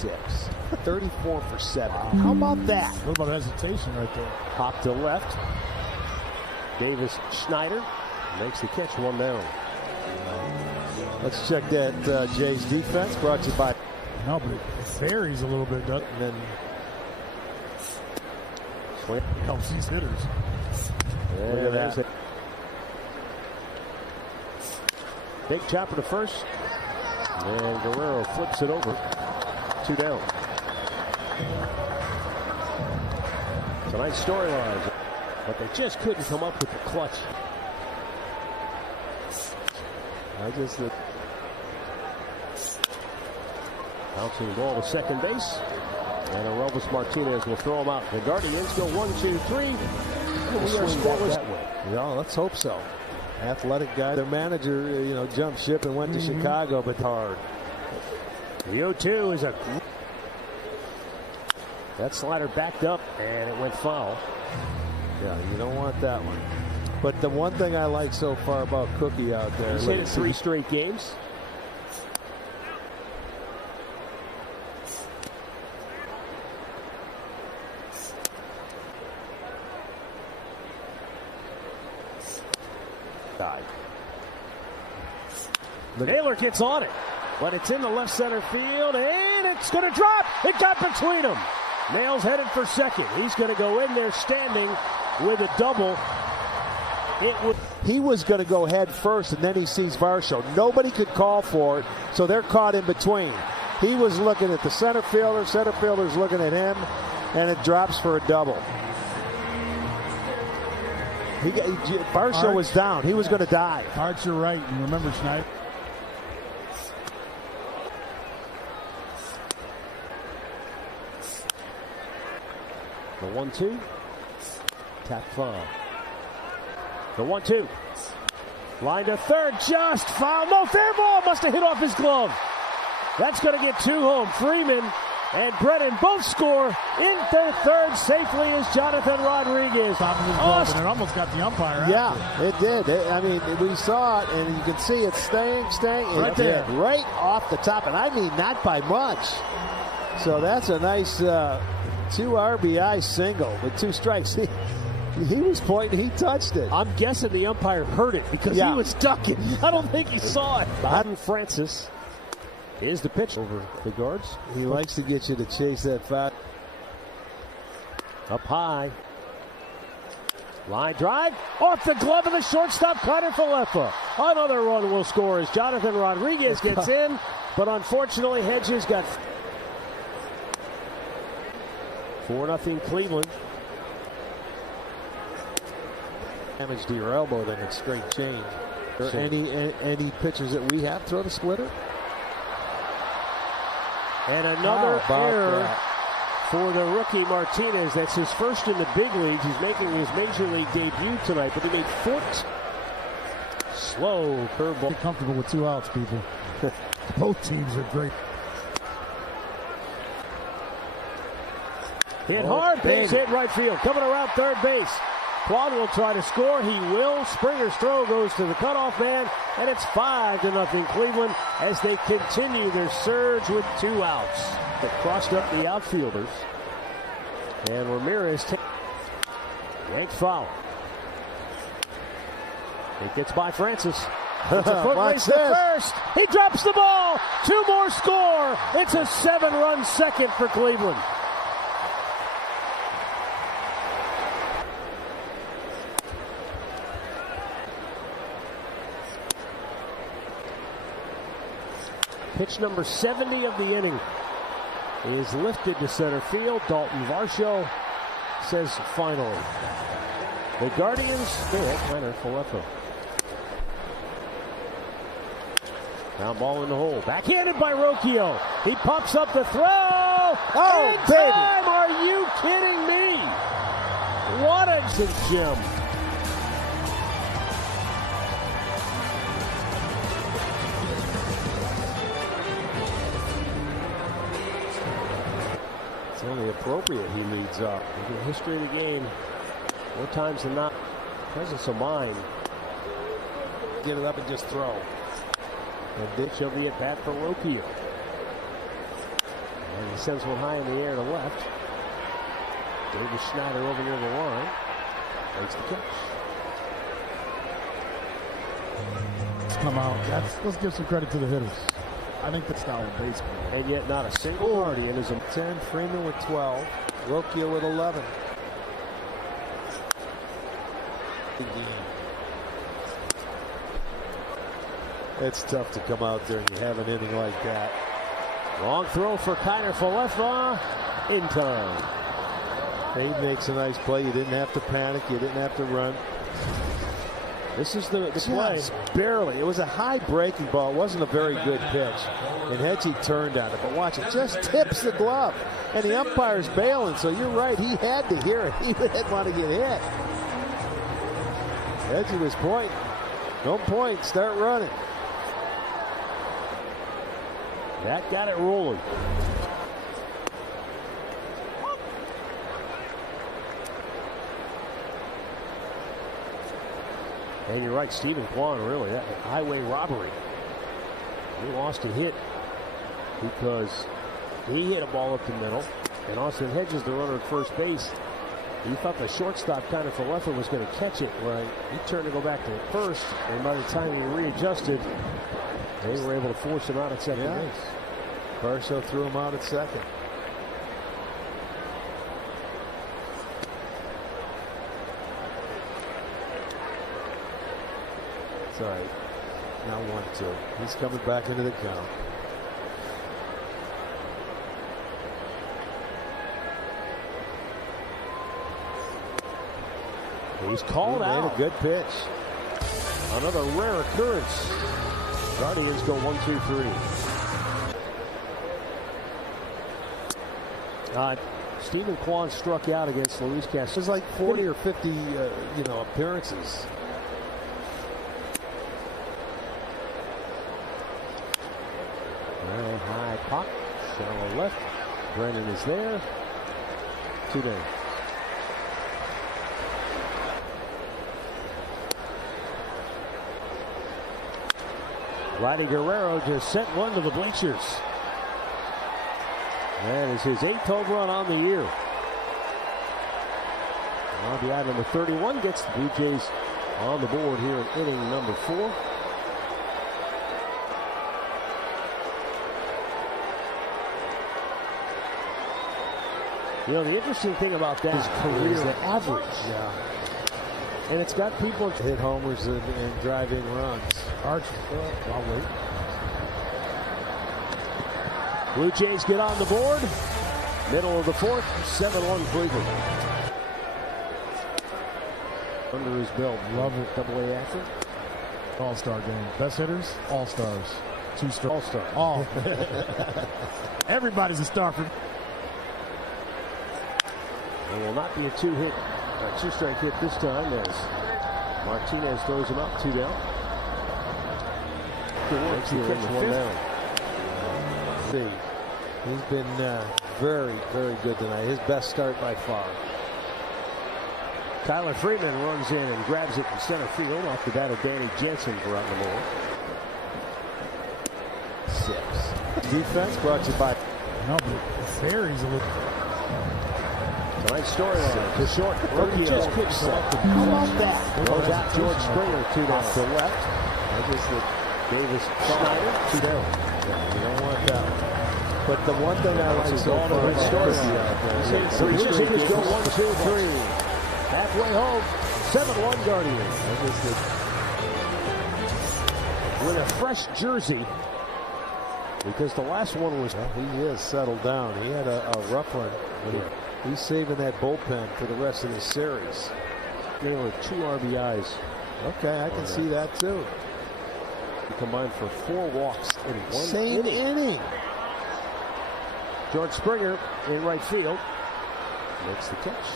26. 34 for 7. How about that? A little bit of hesitation right there. Pop to left. Davis Schneider makes the catch, 1 down. Let's check that Jay's defense, brought to you by. No, but it varies a little bit, doesn't it? And then it helps these hitters. Look at that. Big chopper to first. And Guerrero flips it over. 2 down. Tonight's storyline, but they just couldn't come up with the clutch. Bouncing ball to second base. And Aroldis Martinez will throw him out. The Guardians go 1, 2, 3. We are scoreless that way. Yeah, let's hope so. Athletic guy. Their manager, jumped ship and went to Chicago, but hard. The 0-2 is that slider backed up, and it went foul. Yeah, you don't want that one. But the one thing I like so far about Cookie out there. He's hit it 3 straight games. Naylor gets on it, but it's in the left center field, and it's going to drop. It got between them. Nails headed for second. He's going to go in there standing with a double. He was going to go head first, and then he sees Varsho. Nobody could call for it, so they're caught in between. He was looking at the center fielder's looking at him, and it drops for a double. Varsho was down. He was going to die. Arch, you're right. And remember Schneider. The 1-2. Tap foul. The 1-2. Line to third. Just foul. No, fair ball. Must have hit off his glove. That's going to get 2 home. Freeman and Brennan both score into third safely as Jonathan Rodriguez. Top of his glove, and it almost got the umpire out. Yeah, it did. We saw it, and you can see it staying. Right there. Right off the top, and I mean not by much. So that's a nice 2 RBI single with 2 strikes. He was pointing, he touched it. I'm guessing the umpire heard it because he was ducking. I don't think he saw it. Biden Francis is the pitch over the guards. He likes to get you to chase that foul. Up high. Line drive off the glove of the shortstop, Carter Falefa. Another run will score as Jonathan Rodriguez gets in, but unfortunately Hedges got 4-0 Cleveland. Damage to your elbow, then it's straight change. Any pitchers that we have throw the splitter? And another error for the rookie Martinez. That's his first in the big leagues. He's making his major league debut tonight, but he made 14. Slow curveball. Comfortable with 2 outs, people. Both teams are great. Hit hard, base hit right field. Coming around third base. Claude will try to score. He will. Springer's throw goes to the cutoff man, and it's 5-0 Cleveland as they continue their surge with 2 outs. They crossed up the outfielders, and Ramirez yanked foul. It gets by Francis. It's a foot race to first. He drops the ball. 2 more score. It's a 7-run second for Cleveland. Pitch number 70 of the inning is lifted to center field. Dalton Varsho says finally. The Guardians, they hit Carter Falefa. Now ball in the hole. Backhanded by Rocchio. He pops up the throw. Oh, in time! Are you kidding me? What a gem. It's only appropriate he leads up. In the history of the game, more times than not, presence of mind. Get it up and just throw. A ditch of the at-bat for Rocchio. And sends one high in the air to left. David Schneider over near the line. Makes the catch. Come out. Let's give some credit to the hitters. I think that's style of baseball. And yet not a single Guardian is a 10, Freeman with 12, Rokia with 11. It's tough to come out there and you have an inning like that. Long throw for Kiner Falefa in time. He makes a nice play. You didn't have to panic. You didn't have to run. This is the play. Barely. It was a high breaking ball. It wasn't a very good pitch. And Hedgie turned on it. But watch it. Just tips the glove. And the umpire's bailing. So you're right. He had to hear it. He didn't want to get hit. Hedgie was pointing. No point. Start running. That got it rolling. And you're right, Stephen Kwan, really, that highway robbery. He lost a hit because he hit a ball up the middle, and Austin Hedges, the runner at first base, he thought the shortstop kind of Falefa was going to catch it. Right. He turned to go back to first, and by the time he readjusted, they were able to force him out at second base. Varsho threw him out at second. It's all right. Now 1-2. He's coming back into the count. He's called out. A good pitch. Another rare occurrence. Guardians go 1-2-3. Stephen Kwan struck out against Luis Castillo. There's like 40 or 50, appearances. Very high pop, shallow left. Brennan is there. 2 down. Vladdy Guerrero just sent one to the bleachers. That is his 8th home run on the year. RBI number 31 gets the Blue Jays on the board here in inning number 4. You know, the interesting thing about that is career average. Yeah. And it's got people hit homers and drive in runs. Arch, I'll wait. Blue Jays get on the board. Middle of the 4th, 7-1 Cleveland. Under his belt, love it. Double-A action. All-star game. Best hitters, all-stars. 2-star. All-star. All. Everybody's a star for. It will not be a two-strike hit this time as Martinez throws him up 2 down. Makes the catch 1 down. He's been very, very good tonight. His best start by far. Tyler Freeman runs in and grabs it in center field off the bat of Danny Jensen for out the ball. 6. Defense brought to you by. No, but Ferry's a little. Tonight's storyline to short. Rookie just pitched set. How about that? Goes out George Springer 2 down. Off the left. That is the Davis Schneider 2 down. Yeah, you don't want that one. But the one thing I like so far is the Blue Jays go 1-2-3. Halfway home, 7-1 Guardians. With a fresh jersey. Because the last one was. Well, he is settled down. He had a rough one. He's saving that bullpen for the rest of the series. There were 2 RBIs. Okay, I can see that too. He combined for 4 walks in one Same inning. George Springer in right field makes the catch.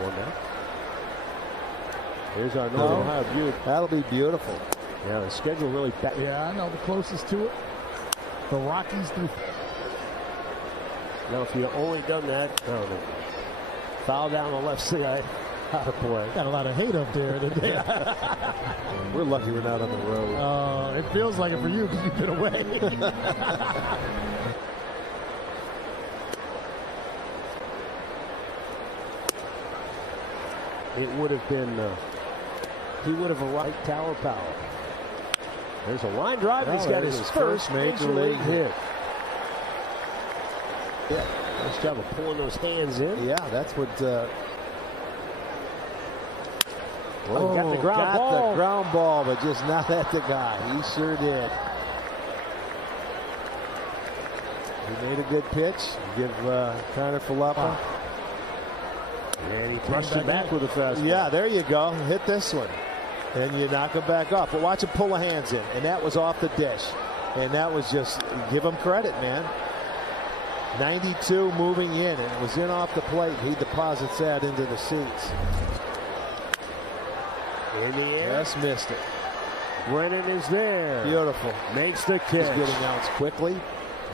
1 down. Here's our Northern Ohio view. That'll be beautiful. Yeah, the schedule really back. Yeah, I know the closest to it. The Rockies through. Now, if you only done that, foul down the left side, out of play. Got a lot of hate up there today. We're lucky we're not on the road. It feels like it for you because you've been away. it would have been, he would have arrived Tower Power. There's a line drive. He's got his first major league hit. Yeah, nice job of pulling those hands in. Yeah, that's what. Got the ground ball, but just not at the guy. He sure did. He made a good pitch. Give Connor Falapa. And he thrust him back with a fastball. Yeah, there you go. Hit this one. And you knock him back off. But watch him pull the hands in. And that was off the dish. And that was just, give him credit, man. 92 moving in. And it was in off the plate. He deposits that into the seats. In the air. Just missed it. Brennan is there. Beautiful. Makes the catch. He's getting outs quickly.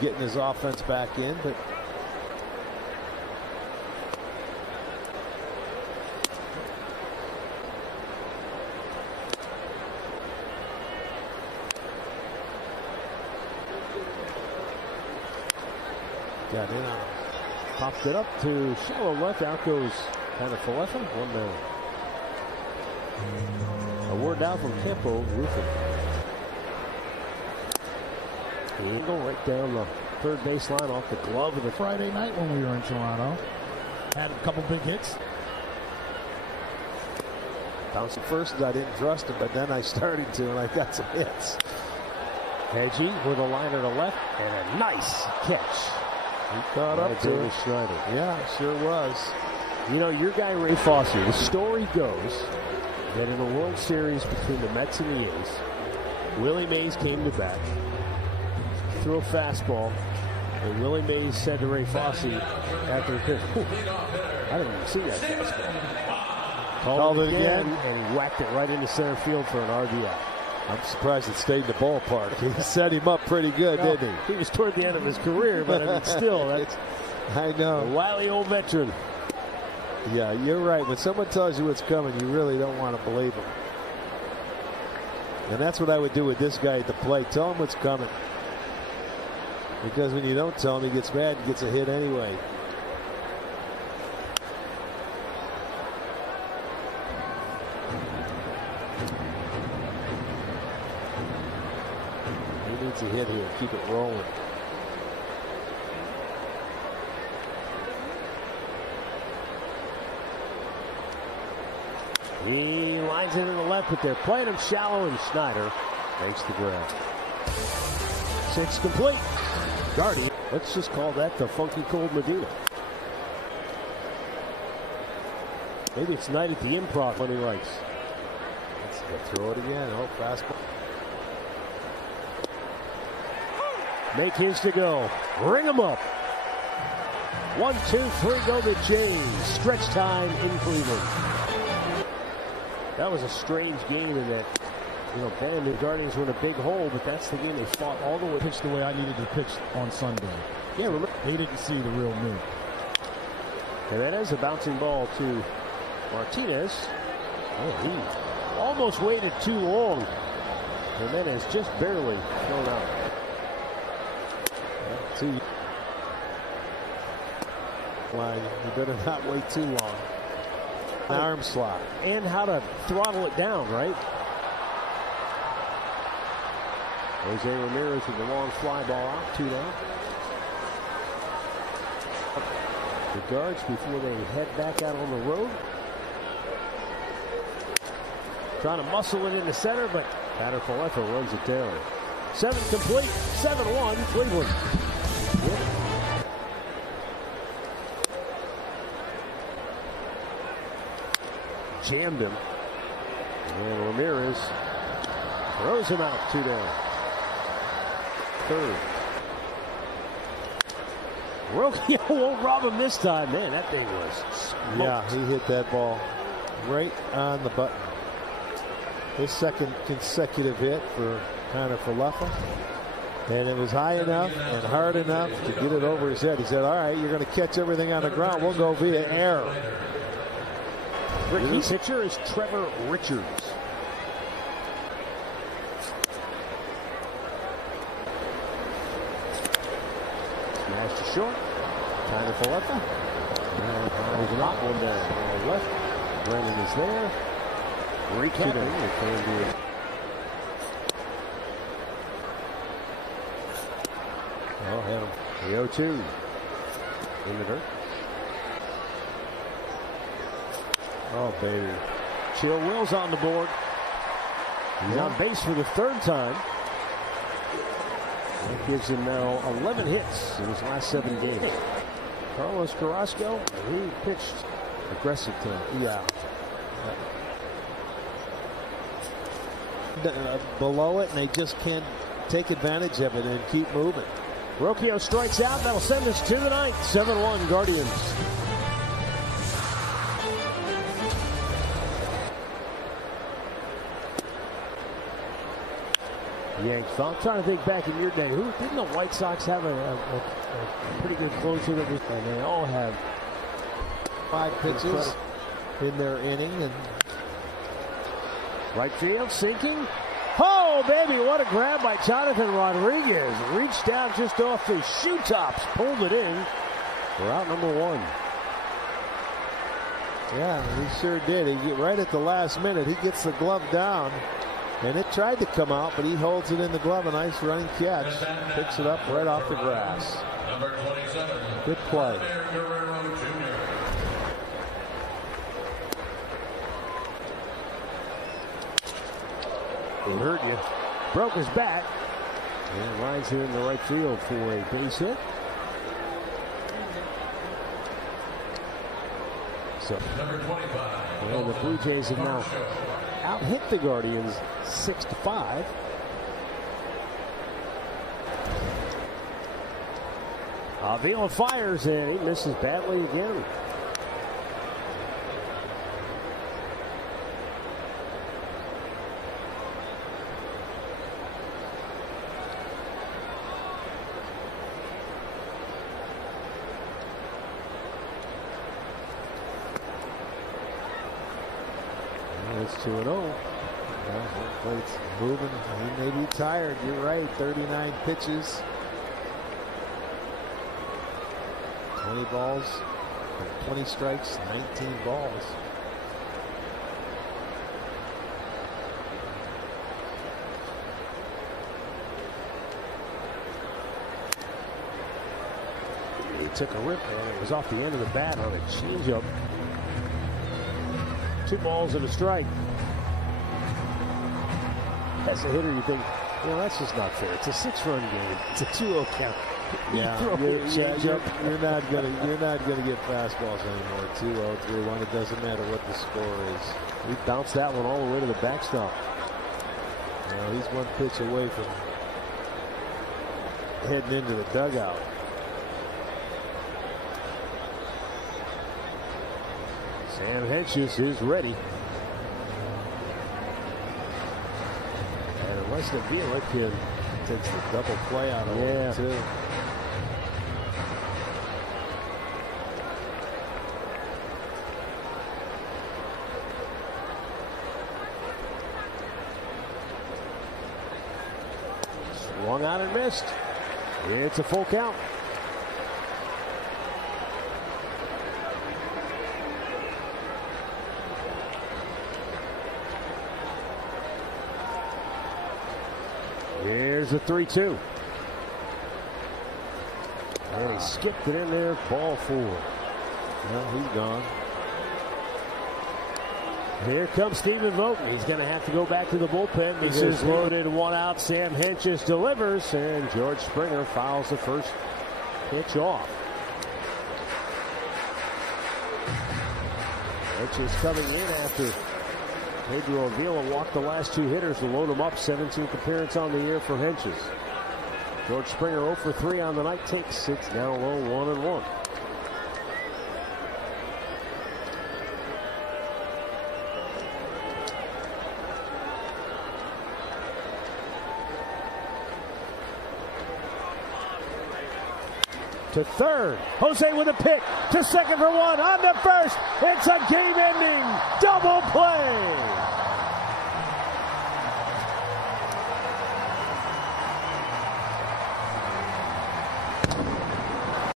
Getting his offense back in. But got in on him. Popped it up to shallow left. Out goes kind of Falapa. 1-0. A word down from Campo Roofing. Angle right down the third baseline off the glove of the Friday night when we were in Toronto. Had a couple big hits. Bounced at first, I didn't trust him, but then I started to, and I got some hits. Hedgie with a liner to left, and a nice catch. He caught up to it. Schneider. Yeah, sure was. You know, your guy Ray Fosse, the story goes that in the World Series between the Mets and the A's, Willie Mays came to bat, threw a fastball, and Willie Mays said to Ray Fosse after the pitch, I didn't even see that fastball. Called it again, and he whacked it right into center field for an RBI. I'm surprised it stayed in the ballpark. He set him up pretty good, didn't he? He was toward the end of his career, but I mean, still, that's I know. A wily old veteran. Yeah, you're right. When someone tells you what's coming, you really don't want to believe them. And that's what I would do with this guy at the plate. Tell him what's coming. Because when you don't tell him, he gets mad and gets a hit anyway. He needs a hit here. Keep it rolling. He lines it in the left, but they're playing him shallow, and Schneider makes the grab. 6 complete. Gardy, let's just call that the funky cold Medina. Maybe it's night at the Improv when he likes. Let's throw it again. Oh, fastball. Make his to go. Ring him up. 1, 2, 3, go to James. Stretch time in Cleveland. That was a strange game in that, you know, Ben, the Guardians were in a big hole, but that's the game they fought all the way. Pitched the way I needed to pitch on Sunday. Yeah, remember? They didn't see the real me. And that is a bouncing ball to Martinez. Oh, he almost waited too long. Jimenez just barely thrown out. Why, you better not wait too long. An arm slot. And how to throttle it down, right? Jose Ramirez with the long fly ball out, 2 down. The Guards before they head back out on the road. Trying to muscle it into center, but Connor Falapa runs it down. 7 complete, 7-1 Cleveland. Yep. Jammed him. And Ramirez throws him out, 2 down. Third. Rokia won't rob him this time. Man, that thing was smoked. Yeah, he hit that ball right on the button. His second consecutive hit for Connor Falapa. And it was high enough and hard enough to get it over his head. He said, all right, you're going to catch everything on the ground. We'll go via air. Ricky pitcher is Trevor Richards. Smash to short. Connor Falapa. There's not one down. Left. Brennan is there. Recapping. Oh, hit him. The 0-2 in the dirt. Oh, baby. Chill Will's on the board. He's on base for the third time. That gives him now 11 hits in his last 7 games. Carlos Carrasco, he pitched aggressive to Yeah. Below it, and they just can't take advantage of it and keep moving. Rocchio strikes out. That'll send us to the ninth. 7-1 Guardians. Yanks. I'm trying to think back in your day. Didn't the White Sox have a pretty good closer that was? And they all have 5 pitches in their inning, and right field sinking. Oh, baby, what a grab by Jonathan Rodriguez. Reached down just off his shoe tops, pulled it in. We're out number 1. Yeah, he sure did. Right at the last minute, he gets the glove down, and it tried to come out, but he holds it in the glove. A nice running catch. Picks it up right off the grass. Good play. He heard you. Broke his bat. And lines here in the right field for a base hit. So, and the Blue Jays have now out-hit the Guardians 6-5. Avila fires, and he misses badly again. It's 2-0. Well, it's moving. He may be tired. You're right. 39 pitches. 20 balls. 20 strikes. 19 balls. He took a rip, and it was off the end of the bat on a changeup. 2 balls and a strike. As a hitter, you think, that's just not fair. It's a 6-run game. It's a 2-0 count. Yeah, you're not gonna get fastballs anymore. 2-0, 3-1. It doesn't matter what the score is. He bounced that one all the way to the backstop. He's one pitch away from heading into the dugout. Sam Hentges is ready. And unless Avila can takes the double play out of it, too. Swung out and missed. It's a full count. Here's the 3-2. And he skipped it in there. Ball 4. Well, he's gone. Here comes Stephen Vogt. He's going to have to go back to the bullpen. This is loaded, 1 out. Sam Hentges delivers, and George Springer fouls the first pitch off. Hentges coming in after Pedro Avila walked the last 2 hitters to load him up. 17th appearance on the year for Hentges. George Springer 0 for 3 on the night. Takes it down low, 1-1. To third. Jose with a pick. To second for 1. On to first. It's a game-ending double play.